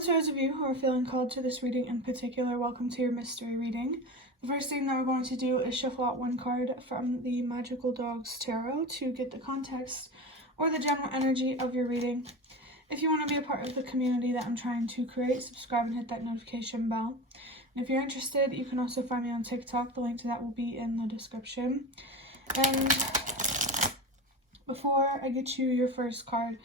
Hello to those of you who are feeling called to this reading in particular. Welcome to your mystery reading. The first thing that we're going to do is shuffle out one card from the Magical Dogs Tarot to get the context or the general energy of your reading. If you want to be a part of the community that I'm trying to create, subscribe and hit that notification bell. And if you're interested, you can also find me on TikTok. The link to that will be in the description. And before I get you your first card,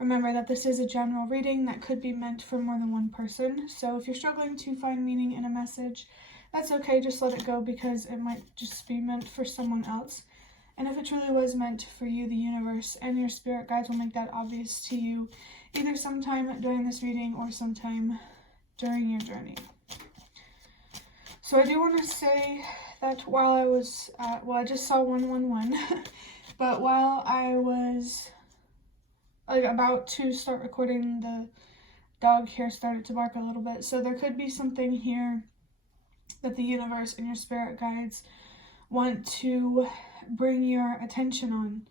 remember that this is a general reading that could be meant for more than one person. So if you're struggling to find meaning in a message, that's okay, just let it go because it might just be meant for someone else. And if it truly was meant for you, the universe and your spirit guides will make that obvious to you either sometime during this reading or sometime during your journey. So I do want to say that while I was, I just saw 111, but while I was about to start recording, the dog here started to bark a little bit. So there could be something here that the universe and your spirit guides want to bring your attention on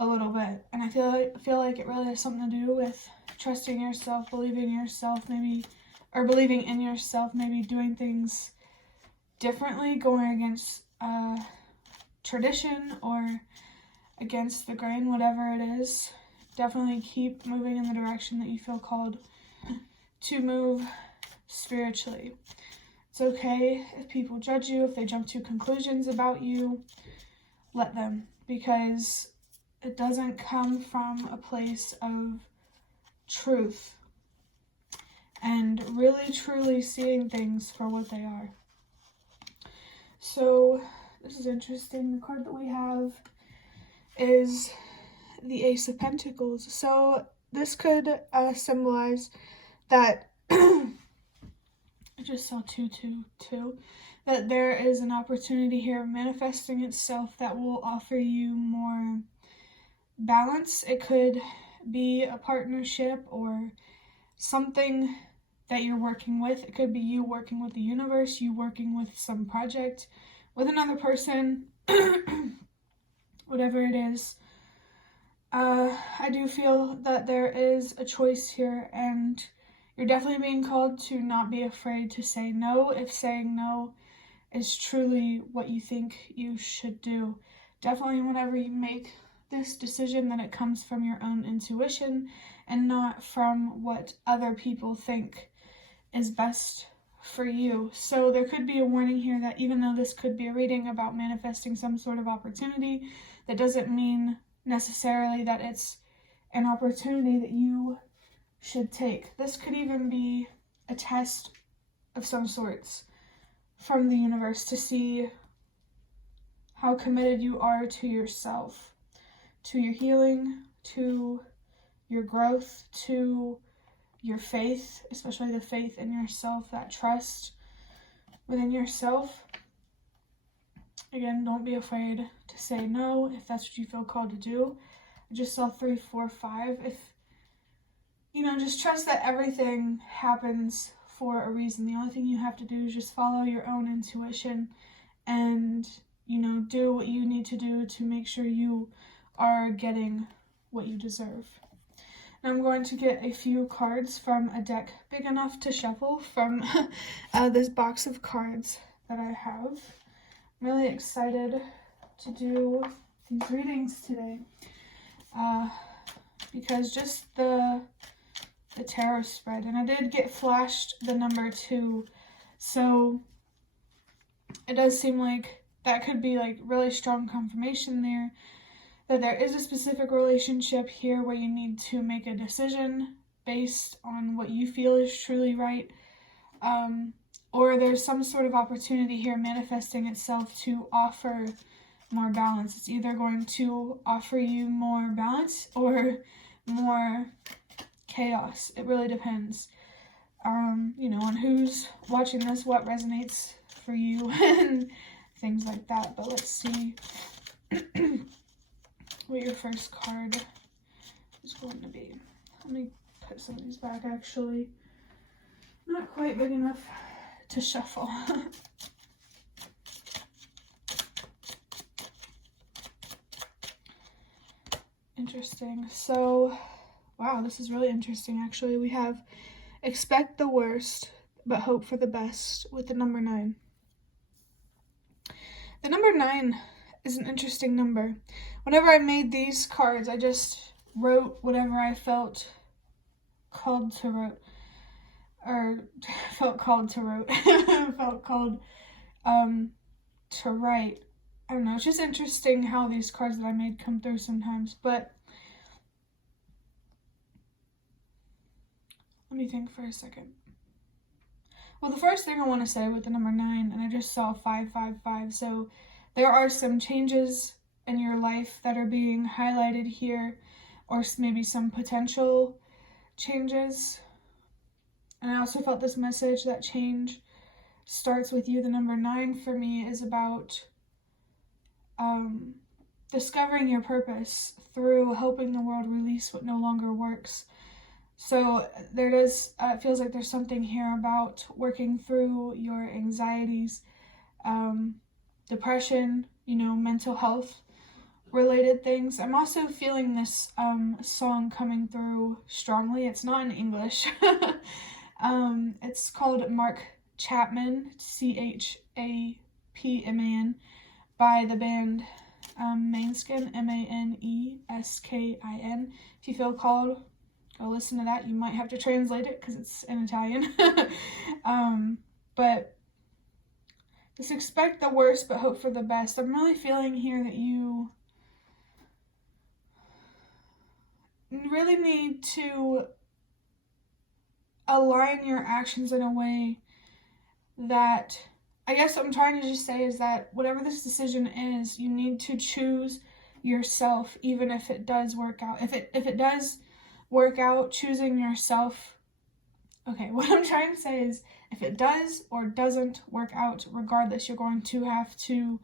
a little bit. And I feel like it really has something to do with trusting yourself, believing in yourself, maybe doing things differently, going against tradition or against the grain, whatever it is. Definitely keep moving in the direction that you feel called to move spiritually. It's okay if people judge you, if they jump to conclusions about you, let them, because it doesn't come from a place of truth and really truly seeing things for what they are. So this is interesting. The card that we have is the Ace of Pentacles. So this could symbolize that I just saw 222, that there is an opportunity here manifesting itself that will offer you more balance. It could be a partnership or something that you're working with. It could be you working with the universe, you working with some project with another person, whatever it is. I do feel that there is a choice here, and you're definitely being called to not be afraid to say no if saying no is truly what you think you should do. Definitely whenever you make this decision, that it comes from your own intuition and not from what other people think is best for you. So there could be a warning here that even though this could be a reading about manifesting some sort of opportunity, that doesn't mean necessarily that it's an opportunity that you should take. This could even be a test of some sorts from the universe to see how committed you are to yourself, to your healing, to your growth, to your faith, especially the faith in yourself, that trust within yourself. Again, don't be afraid to say no if that's what you feel called to do. I just saw 3, 4, 5. If, just trust that everything happens for a reason. The only thing you have to do is just follow your own intuition and, do what you need to do to make sure you are getting what you deserve. Now I'm going to get a few cards from a deck big enough to shuffle from this box of cards that I have. I'm really excited to do these readings today because just the tarot spread, and I did get flashed the number 2, so it does seem like that could be like really strong confirmation there that there is a specific relationship here where you need to make a decision based on what you feel is truly right, or there's some sort of opportunity here manifesting itself to offer more balance. It's either going to offer you more balance or more chaos. It really depends, on who's watching this, what resonates for you, and things like that. But let's see what your first card is going to be. Let me put some of these back, actually. Not quite big enough to shuffle. Interesting. So, wow, this is really interesting, actually. We have expect the worst, but hope for the best with the number 9. The number 9 is an interesting number. Whenever I made these cards, I just wrote whatever I felt called to write, or felt called to write, felt called to write. I don't know, it's just interesting how these cards that I made come through sometimes, but let me think for a second. Well, the first thing I want to say with the number 9, and I just saw 555, so there are some changes in your life that are being highlighted here, or maybe some potential changes. And I also felt this message that change starts with you. The number 9 for me is about discovering your purpose through helping the world release what no longer works. So there does, it feels like there's something here about working through your anxieties, depression, mental health related things. I'm also feeling this song coming through strongly. It's not in English. It's called Mark Chapman, Chapman, by the band Maneskin, Maneskin. If you feel called, go listen to that. You might have to translate it because it's in Italian. But just expect the worst, but hope for the best. I'm really feeling here that you really need to align your actions in a way that, I guess what I'm trying to just say is that whatever this decision is, you need to choose yourself, even if it does work out. If it does work out, choosing yourself. Okay, what I'm trying to say is, if it does or doesn't work out, regardless, you're going to have to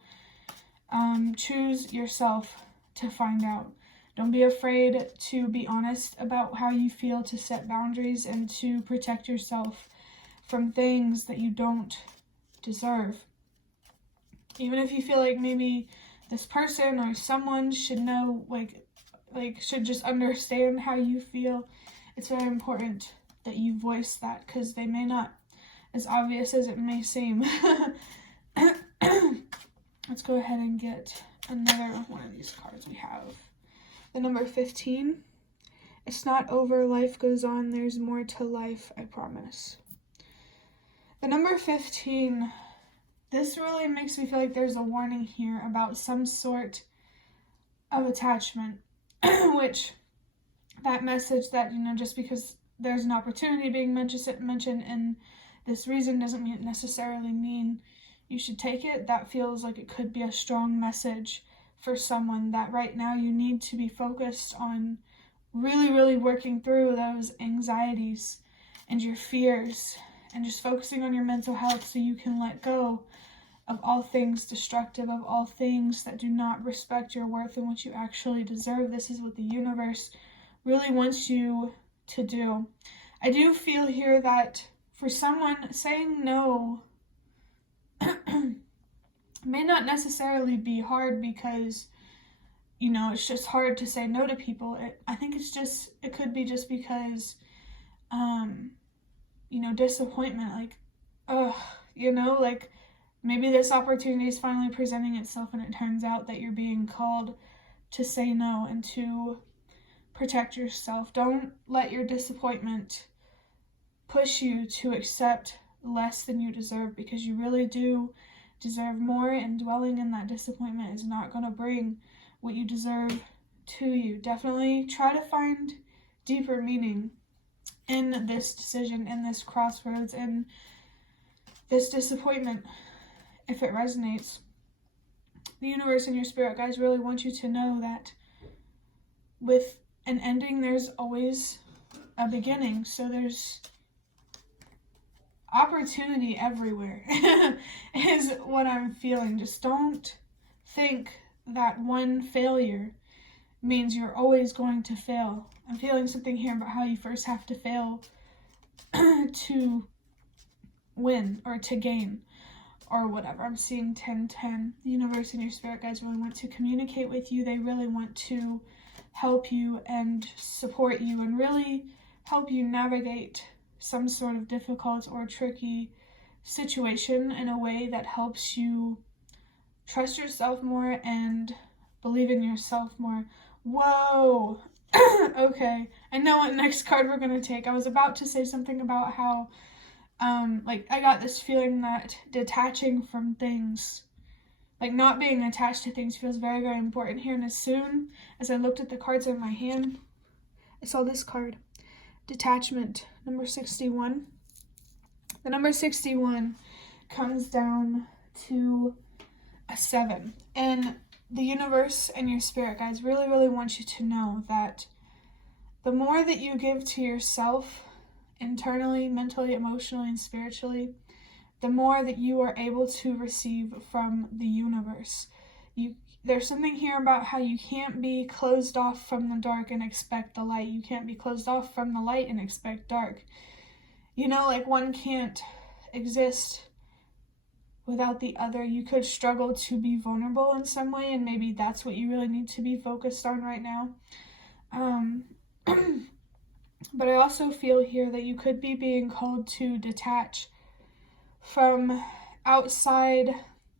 choose yourself to find out. Don't be afraid to be honest about how you feel, to set boundaries, and to protect yourself from things that you don't deserve. Even if you feel like maybe this person or someone should know, like should just understand how you feel, it's very important that you voice that, because they may not, as obvious as it may seem. Let's go ahead and get another one of these cards. We have the number 15. It's not over, life goes on, there's more to life, I promise. The number 15, this really makes me feel like there's a warning here about some sort of attachment, which that message that, just because there's an opportunity being mentioned in this reason doesn't necessarily mean you should take it. That feels like it could be a strong message for someone that right now you need to be focused on really, really working through those anxieties and your fears, and just focusing on your mental health so you can let go of all things destructive, of all things that do not respect your worth and what you actually deserve. This is what the universe really wants you to do. I do feel here that for someone, saying no may not necessarily be hard, because it's just hard to say no to people. I think it could be just because disappointment, maybe this opportunity is finally presenting itself and it turns out that you're being called to say no and to protect yourself. Don't let your disappointment push you to accept less than you deserve, because you really do deserve more, and dwelling in that disappointment is not going to bring what you deserve to you. Definitely try to find deeper meaning in this decision, in this crossroads, in this disappointment, if it resonates. The universe and your spirit guides really want you to know that with an ending, there's always a beginning. So there's opportunity everywhere is what I'm feeling. Just don't think that one failure means you're always going to fail. I'm feeling something here about how you first have to fail to win or to gain or whatever. I'm seeing 10-10. The universe and your spirit guides really want to communicate with you. They really want to help you and support you and really help you navigate some sort of difficult or tricky situation in a way that helps you trust yourself more and believe in yourself more. Whoa! Okay, I know what next card we're going to take. I was about to say something about how, I got this feeling that detaching from things, like not being attached to things, feels very, very important here. And as soon as I looked at the cards in my hand, I saw this card, detachment, number 61. The number 61 comes down to a 7. And the universe and your spirit guides really, really want you to know that the more that you give to yourself, internally, mentally, emotionally, and spiritually, the more that you are able to receive from the universe. There's something here about how you can't be closed off from the dark and expect the light. You can't be closed off from the light and expect dark. Like one can't exist without the other. You could struggle to be vulnerable in some way, and maybe that's what you really need to be focused on right now. But I also feel here that you could be being called to detach from outside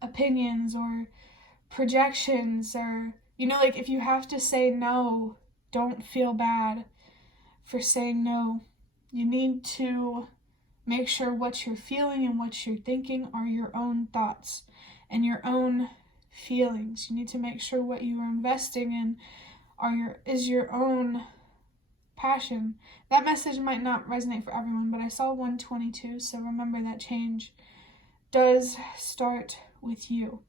opinions or projections, or if you have to say no, don't feel bad for saying no. You need to make sure what you're feeling and what you're thinking are your own thoughts and your own feelings. You need to make sure what you are investing in is your own passion. That message might not resonate for everyone, but I saw 122, so remember that change does start with you.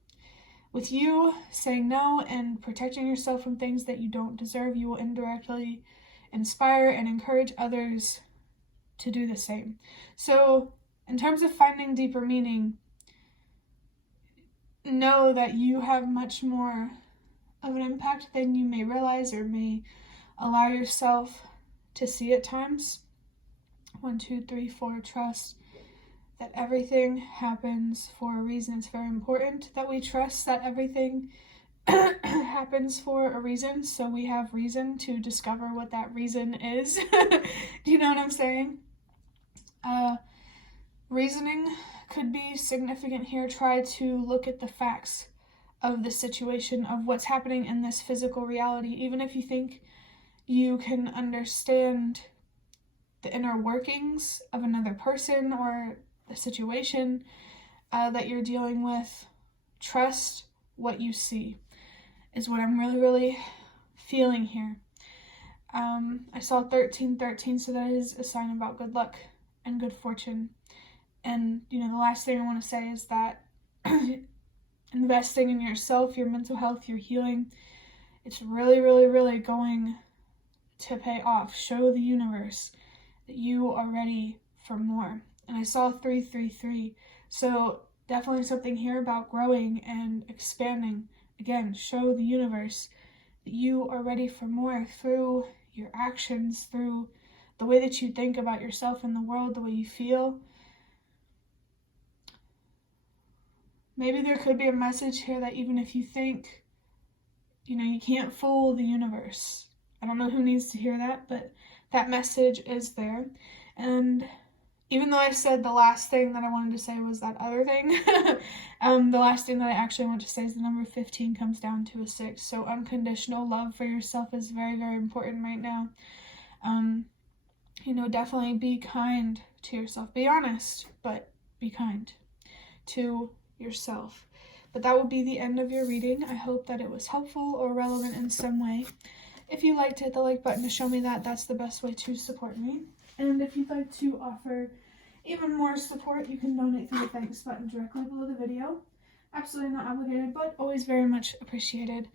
With you saying no and protecting yourself from things that you don't deserve, you will indirectly inspire and encourage others to do the same. So, in terms of finding deeper meaning, know that you have much more of an impact than you may realize or may allow yourself to see at times. 1, 2, 3, 4, trust that everything happens for a reason. It's very important that we trust that everything happens for a reason, so we have reason to discover what that reason is. Do you know what I'm saying? Reasoning could be significant here. Try to look at the facts of the situation, of what's happening in this physical reality, even if you think you can understand the inner workings of another person or the situation that you're dealing with. Trust what you see is what I'm really, really feeling here. I saw 1313, so that is a sign about good luck and good fortune. And, the last thing I want to say is that investing in yourself, your mental health, your healing, it's really, really, really going to pay off. Show the universe that you are ready for more. And I saw 333, so definitely something here about growing and expanding. Again, show the universe that you are ready for more through your actions, through the way that you think about yourself and the world, the way you feel. Maybe there could be a message here that even if you think, you can't fool the universe. I don't know who needs to hear that, but that message is there. And even though I said the last thing that I wanted to say was that other thing, the last thing that I actually want to say is the number 15 comes down to a 6. So unconditional love for yourself is very, very important right now. Definitely be kind to yourself. Be honest, but be kind to yourself. But that will be the end of your reading. I hope that it was helpful or relevant in some way. If you liked, hit the like button to show me that. That's the best way to support me. And if you'd like to offer even more support, you can donate through the thanks button directly below the video. Absolutely not obligated, but always very much appreciated.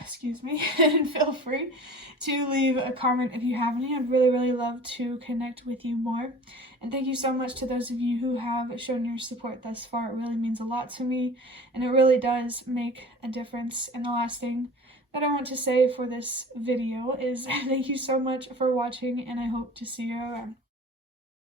Excuse me. And feel free to leave a comment if you have any. I'd really, really love to connect with you more. And thank you so much to those of you who have shown your support thus far. It really means a lot to me, and it really does make a difference. And the last thing that I want to say for this video is thank you so much for watching, and I hope to see you around.